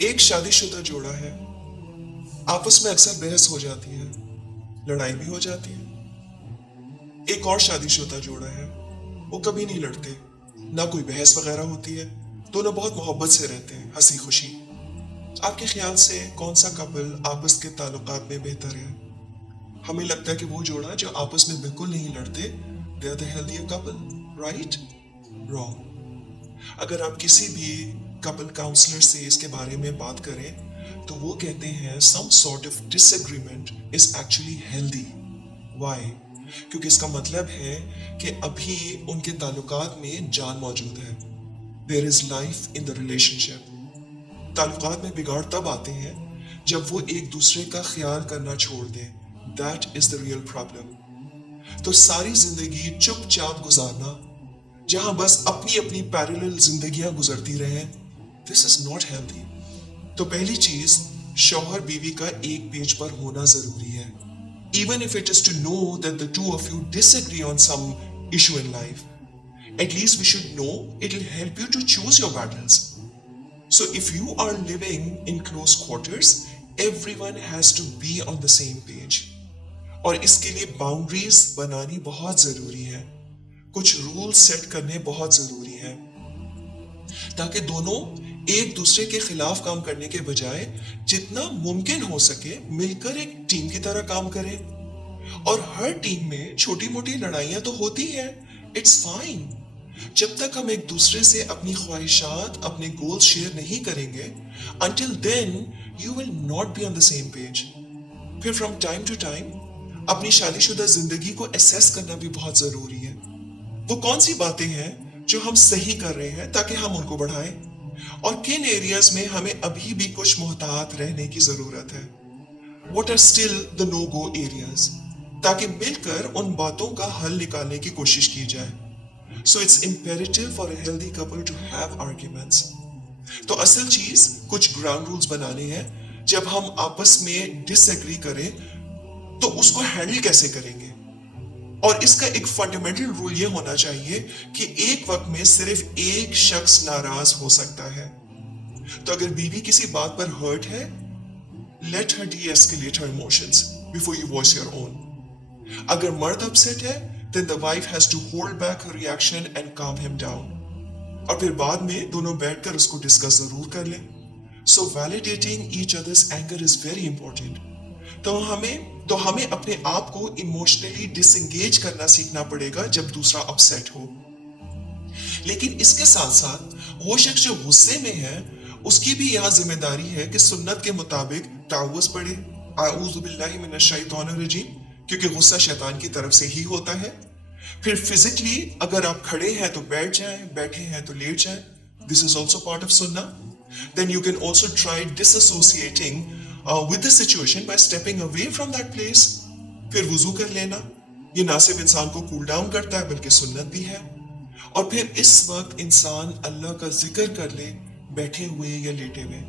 एक शादीशुदा जोड़ा है, आपस में अक्सर बहस हो जाती है, लड़ाई भी हो जाती है। एक और शादीशुदा जोड़ा है, वो कभी नहीं लड़ते, ना कोई बहस वगैरह होती है, दोनों बहुत मोहब्बत से रहते हैं, हंसी खुशी। आपके ख्याल से कौन सा कपल आपस के ताल्लुकात में बेहतर है? हमें लगता है कि वो जोड़ा जो आपस में बिल्कुल नहीं लड़ते, they are the healthier couple, right? Wrong. अगर आप किसी भी कपल काउंसलर से इसके बारे में बात करें तो वो कहते हैं some sort of disagreement is actually healthy. Why? क्योंकि इसका मतलब है कि अभी उनके ताल्लुकात में जान मौजूद है। There is life in the relationship. ताल्लुकात में बिगाड़ तब आते हैं जब वो एक दूसरे का ख्याल करना छोड़ दें। That is the real problem. तो सारी जिंदगी चुपचाप गुजारना, जहां बस अपनी अपनी पैरेलल जिंदगियां गुजरती रहें, दिस इज नॉट हेल्दी। तो पहली चीज, शौहर बीवी का एक पेज पर होना जरूरी है। Even if it is to know that the two of you disagree on some issue in life, at least we should know it will help you to choose your battles. So if you are living in close quarters, everyone has to be on the same page. और इसके लिए boundaries बनानी बहुत जरूरी है, कुछ rule set करने बहुत जरूरी है, ताकि दोनों एक दूसरे के खिलाफ काम करने के बजाय जितना मुमकिन हो सके मिलकर एक टीम की तरह काम करें। और हर टीम में छोटी मोटी लड़ाइयां तो होती है, इट्स फाइन। जब तक हम एक दूसरे से अपनी ख्वाहिशात, अपने गोल्स शेयर नहीं करेंगे, until then you will not be on the same page. फिर from time to time अपनी शादीशुदा जिंदगी को एसेस करना भी बहुत जरूरी है। वो कौन सी बातें हैं जो हम सही कर रहे हैं ताकि हम उनको बढ़ाएं, और किन एरियाज में हमें अभी भी कुछ मोहतात रहने की जरूरत है। What are still the no-go areas, ताकि मिलकर उन बातों का हल निकालने की कोशिश की जाए। So it's imperative for a healthy couple to have arguments. तो असल चीज कुछ ग्राउंड रूल्स बनाने हैं। जब हम आपस में डिसएग्री करें तो उसको हैंडल कैसे करेंगे, और इसका एक फंडामेंटल रूल ये होना चाहिए कि एक वक्त में सिर्फ एक शख्स नाराज हो सकता है। तो अगर बीवी किसी बात पर हर्ट है, let her de-escalate her emotions before you voice your own. अगर मर्द अपसेट है, then the wife has to hold back her reaction and calm him down. और फिर बाद में दोनों बैठकर उसको डिस्कस जरूर कर लें। So validating each other's anger is very important. तो हमें अपने आप को इमोशनली डिसएंगेज करना सीखना पड़ेगा जब दूसरा अपसेट हो। लेकिन इसके साथ साथ वो शख्स जो गुस्से में है, उसकी भी यहाँ जिम्मेदारी है कि सुन्नत के मुताबिक ताउज़ पढ़े, आऊज़ु बिल्लाहि मिनश शैतानिर रजीम, क्योंकि गुस्सा शैतान की तरफ से ही होता है। फिर फिजिकली अगर आप खड़े हैं तो बैठ जाएं, बैठे हैं तो लेट जाएं, this is also part of सुन्ना। Then you can also try disassociating with the situation by stepping away from that place. फिर वुजू कर लेना, ये ना सिर्फ इंसान को कूल डाउन करता है बल्कि सुन्नत भी है। और फिर इस वक्त इंसान अल्लाह का जिक्र कर ले, बैठे हुए या लेटे हुए।